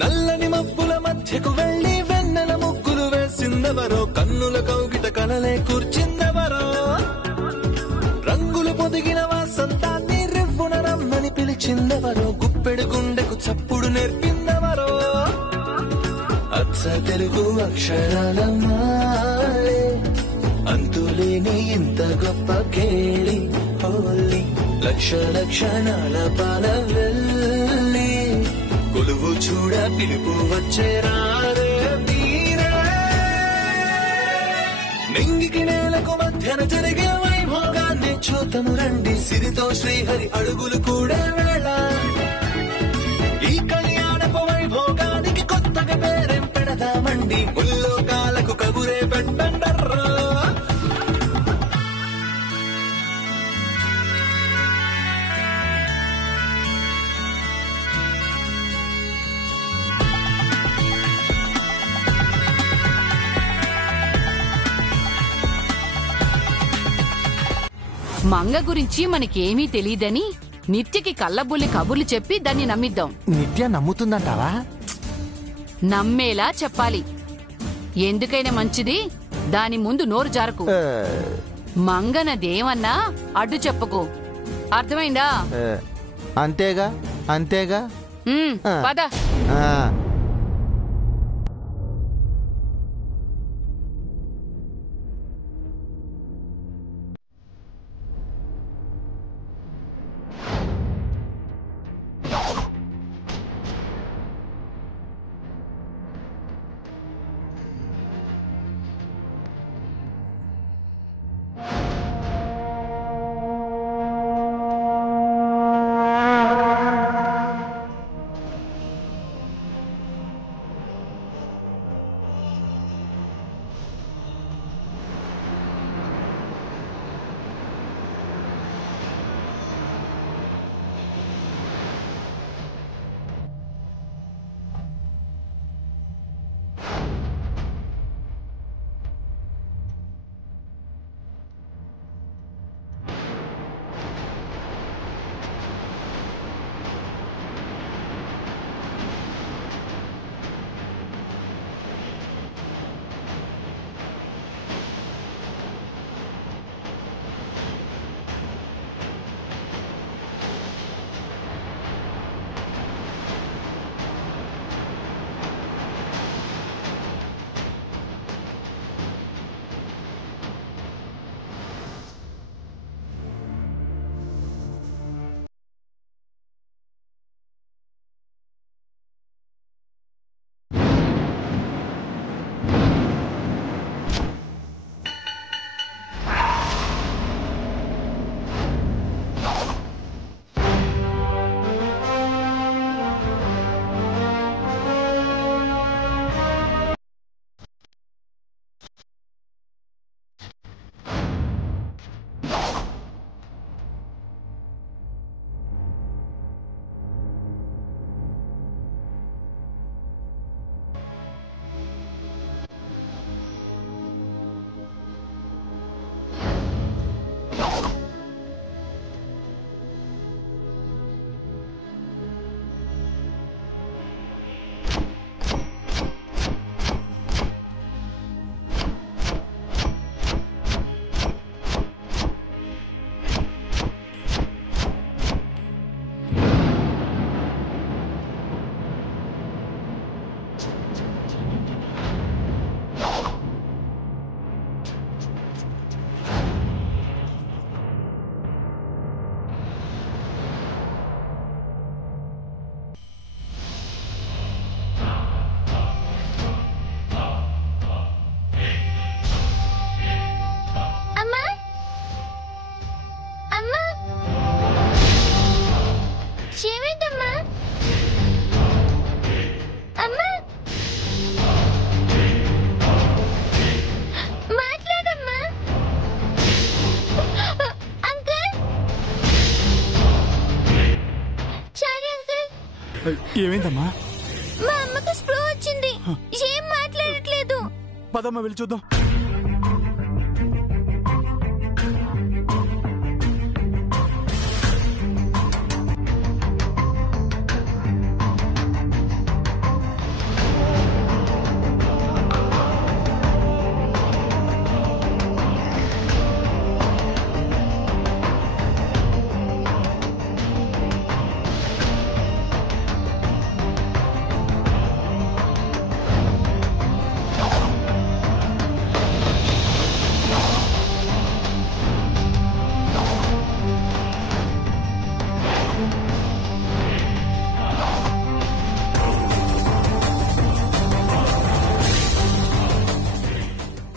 నల్లని మబ్బుల మధ్యకు వెళ్లి వెన్నెల ముగ్గులు వేసిందెవరో, కన్నుల కౌగిట కలలే కూర్చిందెవరో, రంగులు పొదిగిన వాసంతాన్ని రివ్వున రమ్మని పిలిచిందెవరో, గుప్పెడు గుండెకు చప్పుడు నేర్పిందెవరో, అచ్చ తెలుగు అక్షరాల మాలే అంతులేని ఇంత గొప్ప కేళి హోలీ, లక్ష లక్షణాల పాల వెళ్ళి కొలువు చూడ పిలుపు వచ్చేరారే వీరే, నింగికి నేలకు మధ్యన జరిగే వైభోగాన్ని చూతము రండి, సిరితో శ్రీహరి అడుగులు కూడా వేళ, ఈ కళ్యాణపు వైభోగానికి కొత్తగా పేరేం పెడదామండి, ముల్లోకాలకు కబురే పెట్టండర్రా. మంగ గురించి మనకేమీ తెలీదని నిత్యకి కళ్ళబుల్లి కబుర్లు చెప్పి దాన్ని నమ్మిద్దాం. నిత్య నమ్ముతుందంటావా? నమ్మేలా చెప్పాలి. ఎందుకైనా మంచిది దాని ముందు నోరు జారకు. మంగనదేమన్నా అడ్డు చెప్పకు, అర్థమైందా? అంతేగా అంతేగా. పద. ఏమైందమ్మా? మా అమ్మకు స్ప్రో వచ్చింది, ఏం మాట్లాడట్లేదు. పదమ్మా వెళ్ళి చూద్దాం.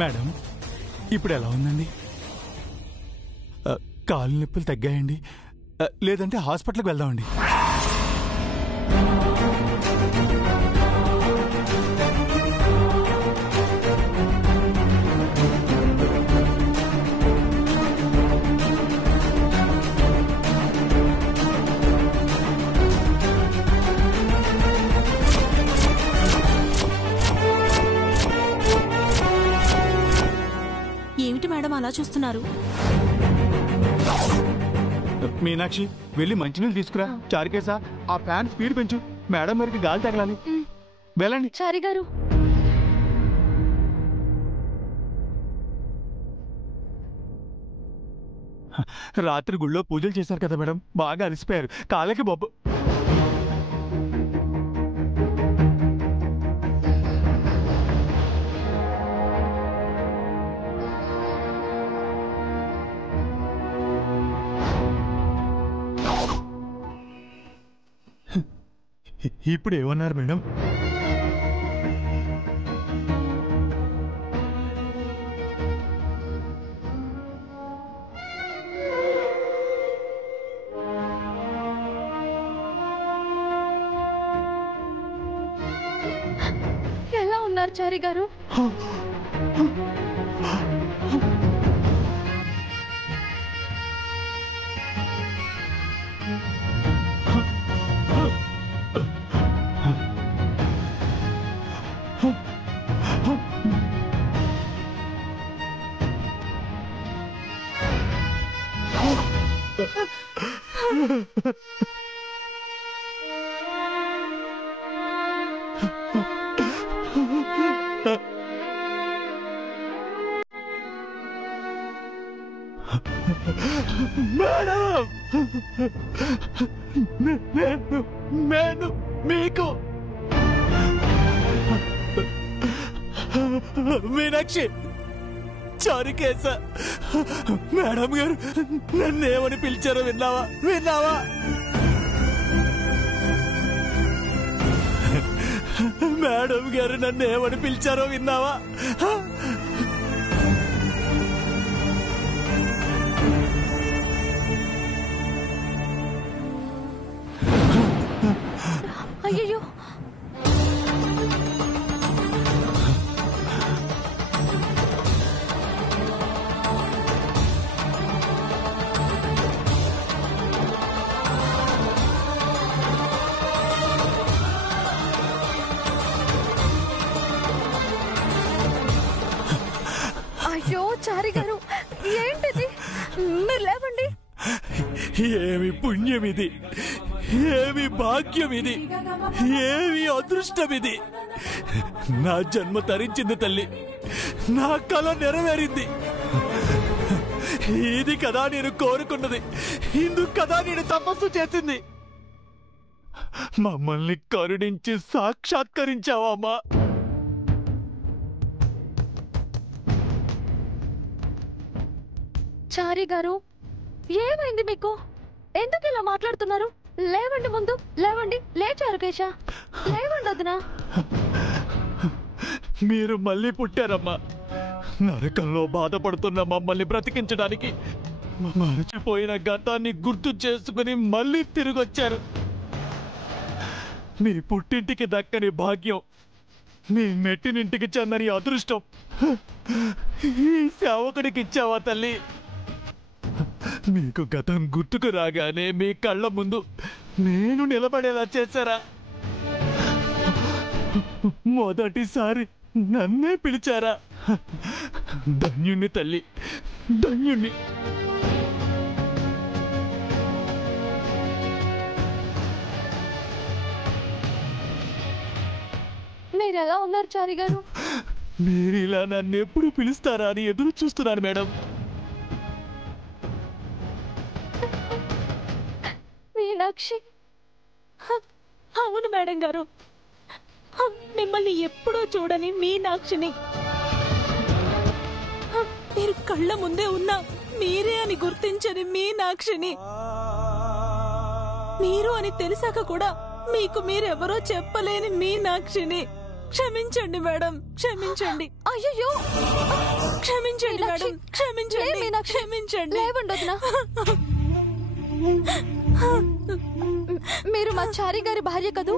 మేడం ఇప్పుడు ఎలా ఉందండి? కాలు నొప్పులు తగ్గాయండి? లేదంటే హాస్పిటల్కి వెళ్దామండి? ఏమిటి మేడం అలా చూస్తున్నారు? మీనాక్షి వెళ్ళి మంచినీళ్ళు తీసుకురా. చారుకేసా ఆ ఫ్యాన్ స్పీడ్ పెంచు. మేడం గారికి గాలి తగలాలి. వెళ్ళండి. చారి గారు, రాత్రి గుళ్ళో పూజలు చేశారు కదా మేడం, బాగా అలసిపోయారు. కాళ్ళకి బొబ్బు. ఇప్పుడు ఏమన్నారు మేడం? ఎలా ఉన్నారు చారి గారు? నేను మీకు మీనాక్షి చారుకేస మేడం గారు నన్నేమని పిలిచారో విన్నావా? మేడం గారు నన్నేమని పిలిచారో విన్నావా? అయ్యో, అయ్యో చారి గారు, ఏంటిది? మీరు లేవండి. ఏమి పుణ్యం ఇది, ఏమి భాగ్యం ఇది, ఏమి అదృష్టం ఇది. నా జన్మ తరించింది తల్లి, నా కల నెరవేరింది. ఇది కదా నేను కోరుకున్నది, ఇందుకు కదా నేను తపస్సు చేసింది. మమ్మల్ని కరుణించి సాక్షాత్కరించావా అమ్మా? చారి గారు, ఏమైంది మీకు? ఎందుకు ఇలా మాట్లాడుతున్నారు? లేవండి, ముందు లేవండి. లేచారు కేశ, లేవండి వదినా. మీరు మళ్ళీ పుట్టారమ్మా. నరకంలో బాధపడుతున్న మమ్మల్ని బ్రతికించడానికి మరచిపోయిన గతాన్ని గుర్తు చేసుకుని మళ్ళీ తిరిగొచ్చారు. మీ పుట్టింటికి దక్కని భాగ్యం, మీ మెట్టినింటికి చెందని అదృష్టం ఈ సేవకుడికి ఇచ్చావా తల్లి? మీకు గతం గుర్తుకు రాగానే మీ కళ్ళ ముందు నేను నిలబడేలా చేశారా? మొదటిసారి నన్నే పిలిచారా? ధన్యుణ్ణి తల్లి, ధన్యుణ్ణి. మీరు ఎలా ఉన్నారు చారి గారు? మీరు ఇలా నన్ను ఎప్పుడు పిలుస్తారా అని ఎదురు చూస్తున్నాను మేడం. మీనాక్షి. అవును మేడం గారు, మిమ్మల్ని ఎప్పుడూ చూడని మీనాక్షిని. మీరు కళ్ళ ముందే ఉన్నా మీరే అని గుర్తించని మీనాక్షిని. మీరు అని తెలిసాక కూడా మీకు మీరెవరో చెప్పలేని మీనాక్షిని. క్షమించండి మేడం, క్షమించండి. అయ్యో, క్షమించండి మేడం, క్షమించండి, మీనాక్షి, క్షమించండి. లేవండి వదినా. మీరు మా చారి గారి భార్య కదూ?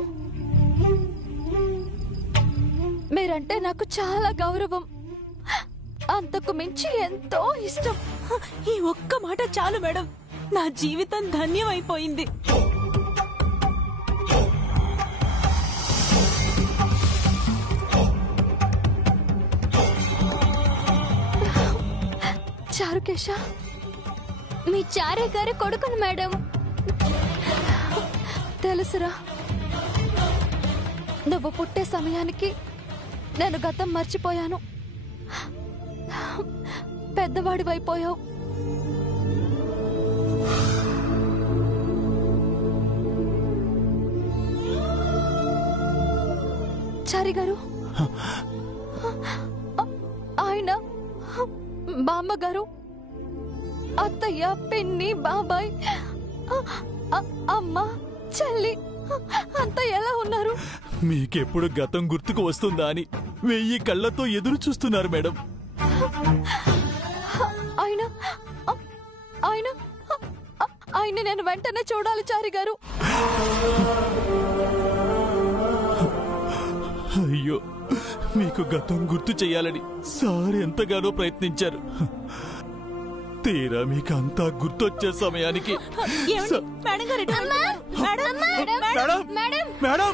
మీరంటే నాకు చాలా గౌరవం, అంతకు మించి ఎంతో ఇష్టం. ఈ ఒక్క మాట చాలు మేడం, నా జీవితం ధన్యమైపోయింది. చారుకేశ, మీ చారే గారి కొడుకును మేడం. తెలుసురా, నువ్వు పుట్టే సమయానికి నేను గతం మర్చిపోయాను. పెద్దవాడివైపోయావు. చారి గారు, ఆయన బామ్మగారు, అత్తయ్య, పిన్ని, బాబాయ్, అమ్మ, చెల్లి అంతా ఎలా ఉన్నారు? మీకెప్పుడు గతం గుర్తుకు వస్తుందా అని 1000 కళ్ళతో ఎదురు చూస్తున్నారు మేడం. ఆయన ఆయన ఆయన నేను వెంటనే చూడాలి చారి గారు. అయ్యో, మీకు గతం గుర్తు చేయాలని సార్ ఎంతగానో ప్రయత్నించారు. తీరా మీకు అంతా గుర్తొచ్చే సమయానికి ఏమండి? మేడం గారు ఎటు వెళ్తున్నారు? మేడం, మేడం, మేడం మేడం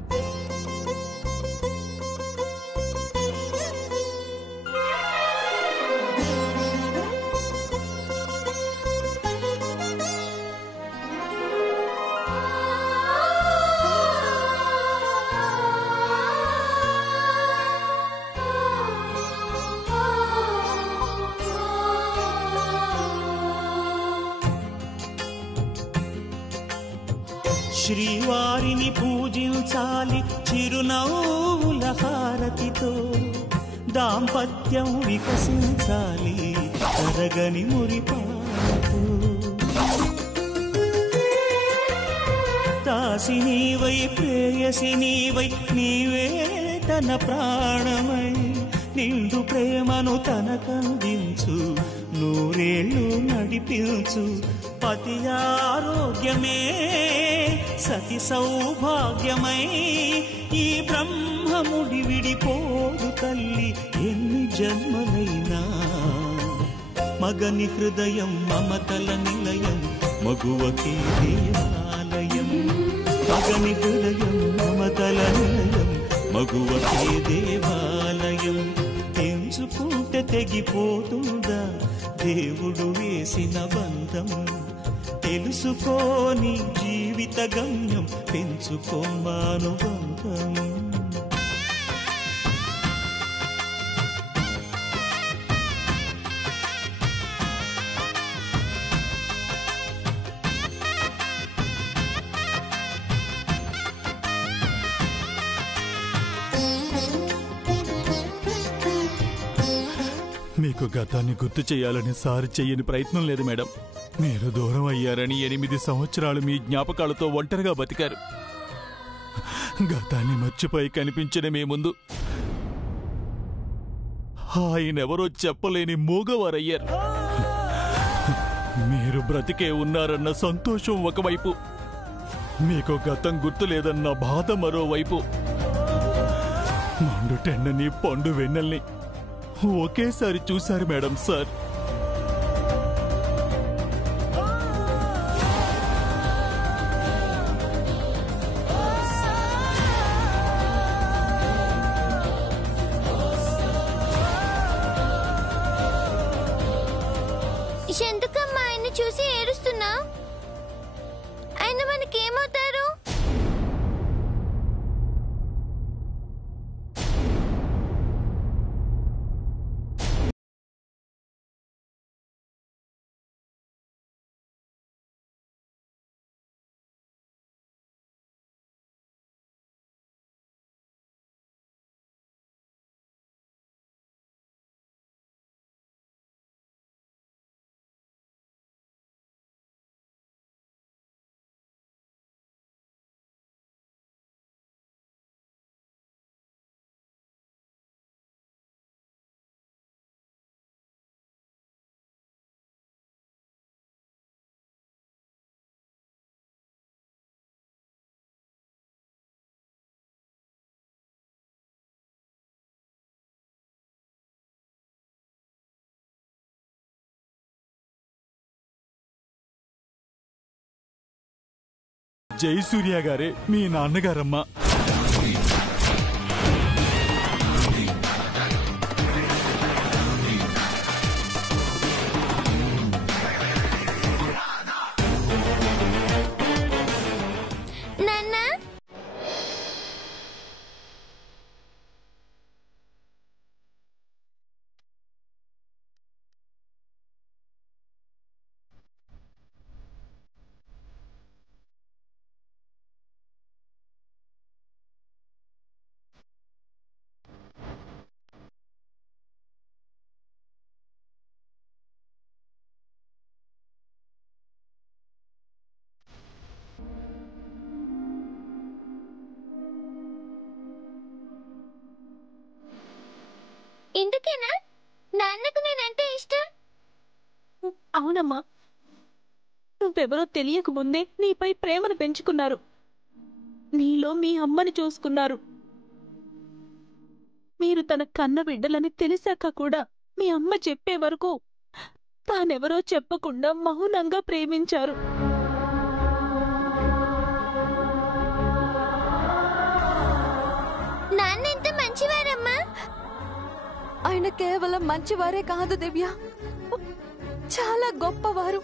శ్రీవారిని పూజించాలి చిరునవ్వుల హారతితో, దాంపత్యం వికసించాలి తరగని మురిపాలతో. దాసి నీవై ప్రేయసి నీవై నీవే తన ప్రాణమై, నిండు ప్రేమను తనకందించు, నూరేళ్ళు నడిపించు. పతి ఆరోగ్యమే సతి సౌభాగ్యమై, ఈ బ్రహ్మముడి విడిపోదు తల్లి ఎన్ని జన్మలైనా. మగని హృదయం మమతల నిలయం, మగువకే దేవాలయం. మగని హృదయం మమతల నిలయం, మగువకే దేవాలయం. తెంచుకుంటే తెగిపోతుందా దేవుడు వేసిన బంధం? తెలుసుకోని జీవిత గమ్యం, పెంచుకోమానుబంధం. మీకు గతాన్ని గుర్తు చేయాలని సార్ చెయ్యని ప్రయత్నం లేదు మేడం. మీరు దూరం అయ్యారని 8 సంవత్సరాలు మీ జ్ఞాపకాలతో ఒంటరిగా బతికారు. గతాన్ని మర్చిపోయి కనిపించిన మీ ముందు ఆయనెవరో చెప్పలేని మూగవారయ్యారు. మీరు బ్రతికే ఉన్నారన్న సంతోషం ఒకవైపు, మీకు గతం గుర్తు లేదన్న బాధ మరోవైపు. మండు టెండని పండు వెన్నెల్ని ఒకేసారి చూశారు మేడం సార్. ఎందుకమ్మా ఆయన చూసి ఏడుస్తున్నా? ఆయన మనకేమవుతారు? జయసూర్య గారే మీ నాన్నగారమ్మా. ఎందుకేనా నాన్నకు నేనంటే ఇష్టం? అవునమ్మా, నువ్వెవరో తెలియక ముందే నీపై ప్రేమను పెంచుకున్నారు. నీలో మీ అమ్మని చూసుకున్నారు. మీరు తన కన్న బిడ్డలని తెలిసాక కూడా మీ అమ్మ చెప్పే వరకు తానెవరో చెప్పకుండా మౌనంగా ప్రేమించారు. నాన్న ఎంత మంచివారమ్మా. ఆయన కేవలం మంచివారే కాదు దివ్య, చాలా గొప్పవారు,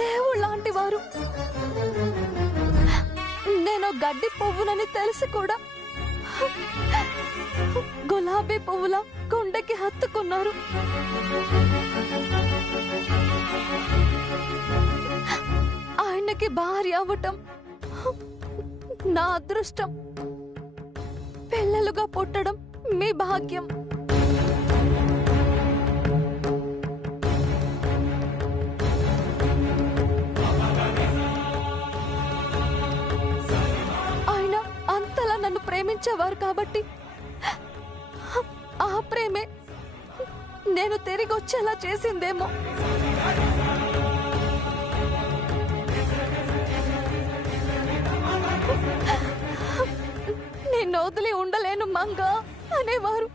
దేవుడు లాంటి వారు. నేను గడ్డి పువ్వునని తెలిసి కూడా గులాబీ పువ్వుల గుండెకి హత్తుకున్నారు. ఆయనకి భార్య అవ్వటం నా అదృష్టం, పిల్లలుగా పుట్టడం మీ భాగ్యం. ఆయన అంతలా నన్ను ప్రేమించేవారు కాబట్టి ఆ ప్రేమే నేను తిరిగి వచ్చేలా చేసిందేమో. నిన్ను వదిలి ఉండలేను మంగా అనేవారు.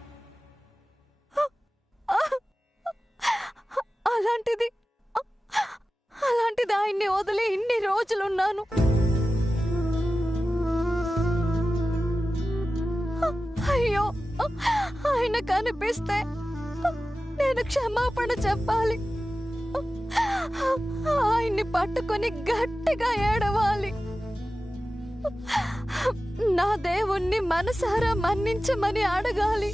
అలాంటిది ఆయన్ని వదిలి ఇన్ని రోజులున్నాను. అయ్యో, ఆయన కనిపిస్తే నేను క్షమాపణ చెప్పాలి, ఆయన్ని పట్టుకొని గట్టిగా ఏడవాలి, నా దేవుణ్ణి మనసారా మన్నించమని అడగాలి.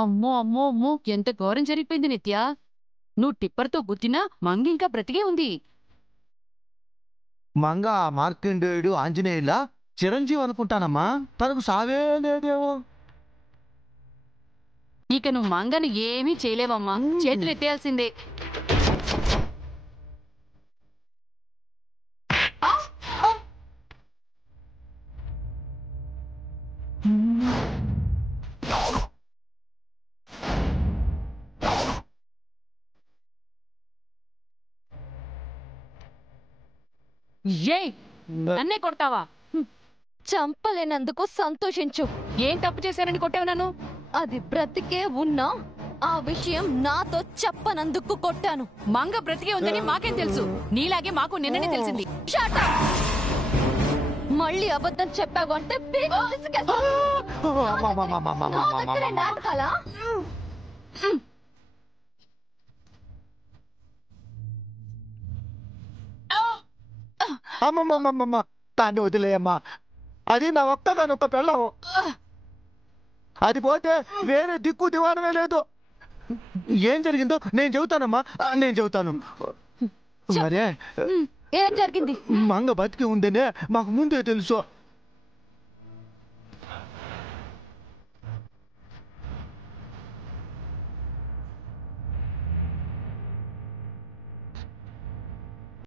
అమ్మో అమ్మో అమ్మో, ఎంత ఘోరం జరిగిపోయింది నిత్య. నువ్వు టిప్పర్తో గుద్దినా మంగి ఇంకా బ్రతికే ఉంది. మంగ మార్కండేయుడు ఆంజనేయులా చిరంజీవి అనుకుంటానమ్మా, తనకు సావే లేదేమో. ఇక నువ్వు మంగను ఏమీ చేయలేవమ్మా, చేతులు ఎత్తేయాల్సిందే. నన్నే కొడతావా? చంపలేనందుకు సంతోషించు. ఏం తప్పు చేశానని కొట్టావు నన్ను? అది బ్రతికే ఉన్నా ఆ విషయం నాతో చెప్పనందుకు కొట్టాను. మంగ బ్రతికే ఉందని మాకేం తెలుసు? నీలాగే మాకు నిన్ననే తెలిసింది. Shut up! మళ్ళీ అబద్ధం చెప్పావు అంటే నాటకాలా? అమ్మమ్మమ్మమ్మ, తాన్ని వదిలేయమ్మా. అది నా ఒక్కగానొక్క పెళ్ళం. అది పోతే వేరే దిక్కు దివానమే లేదు. ఏం జరిగిందో నేను చెబుతానమ్మా, నేను చెబుతాను. మరే ఏం జరిగింది? మంగ బతికి ఉందనే మాకు ముందే తెలుసు.